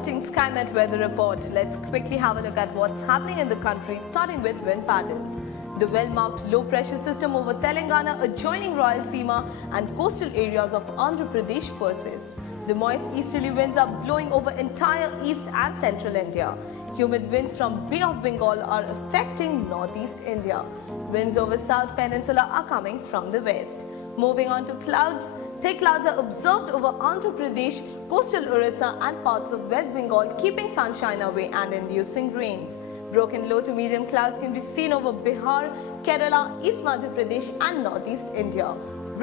watching SkyMet Weather Report. Let's quickly have a look at what's happening in the country, starting with wind patterns. The well-marked low-pressure system over Telangana, adjoining Rayalaseema and coastal areas of Andhra Pradesh persists. The moist easterly winds are blowing over entire east and central India. Humid winds from Bay of Bengal are affecting northeast India. Winds over South Peninsula are coming from the west. Moving on to clouds, thick clouds are observed over Andhra Pradesh, coastal Orissa and parts of West Bengal, keeping sunshine away and inducing rains. Broken low to medium clouds can be seen over Bihar, Kerala, East Madhya Pradesh and northeast India.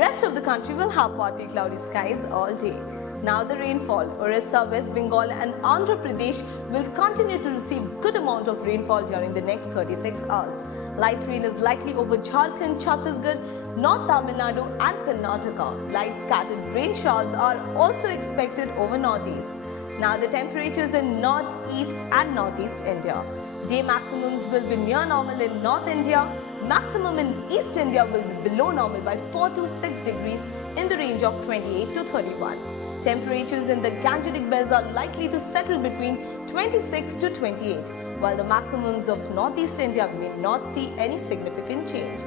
Rest of the country will have partly cloudy skies all day. Now the rainfall. Orissa, West Bengal and Andhra Pradesh will continue to receive good amount of rainfall during the next 36 hours. Light rain is likely over Jharkhand, Chhattisgarh, North Tamil Nadu and Karnataka. Light scattered rain showers are also expected over northeast. Now the temperatures in northeast and northeast India. Day maximums will be near normal in North India. Maximum in East India will be below normal by 4 to 6 degrees in the range of 28 to 31. Temperatures in the Gangetic Belts are likely to settle between 26 to 28, while the maximums of Northeast India may not see any significant change.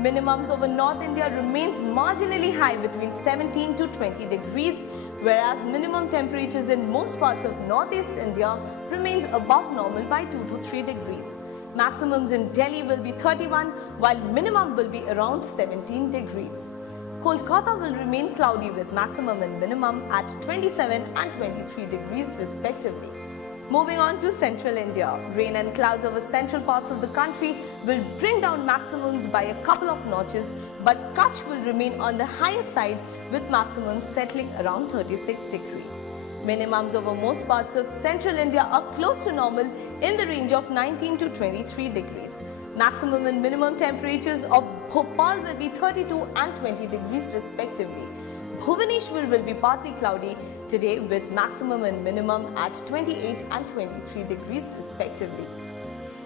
Minimums over North India remains marginally high between 17 to 20 degrees, whereas minimum temperatures in most parts of Northeast India remains above normal by 2 to 3 degrees. Maximums in Delhi will be 31, while minimum will be around 17 degrees. Kolkata will remain cloudy with maximum and minimum at 27 and 23 degrees respectively. Moving on to central India, rain and clouds over central parts of the country will bring down maximums by a couple of notches, but Kutch will remain on the higher side with maximums settling around 36 degrees. Minimums over most parts of central India are close to normal in the range of 19 to 23 degrees. Maximum and minimum temperatures of Bhopal will be 32 and 20 degrees respectively. Bhubaneswar will be partly cloudy today with maximum and minimum at 28 and 23 degrees respectively.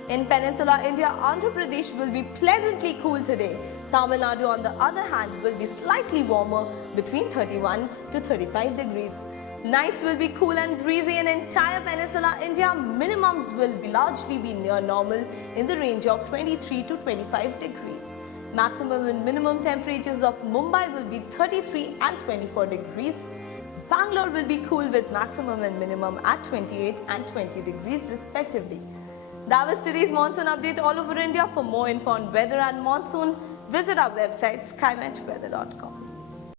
In Peninsular India, Andhra Pradesh will be pleasantly cool today. Tamil Nadu on the other hand will be slightly warmer between 31 to 35 degrees. Nights will be cool and breezy in entire Peninsular India. Minimums will largely be near normal in the range of 23 to 25 degrees. Maximum and minimum temperatures of Mumbai will be 33 and 24 degrees. Bangalore will be cool with maximum and minimum at 28 and 20 degrees respectively. That was today's monsoon update all over India. For more info on weather and monsoon, visit our website skymetweather.com.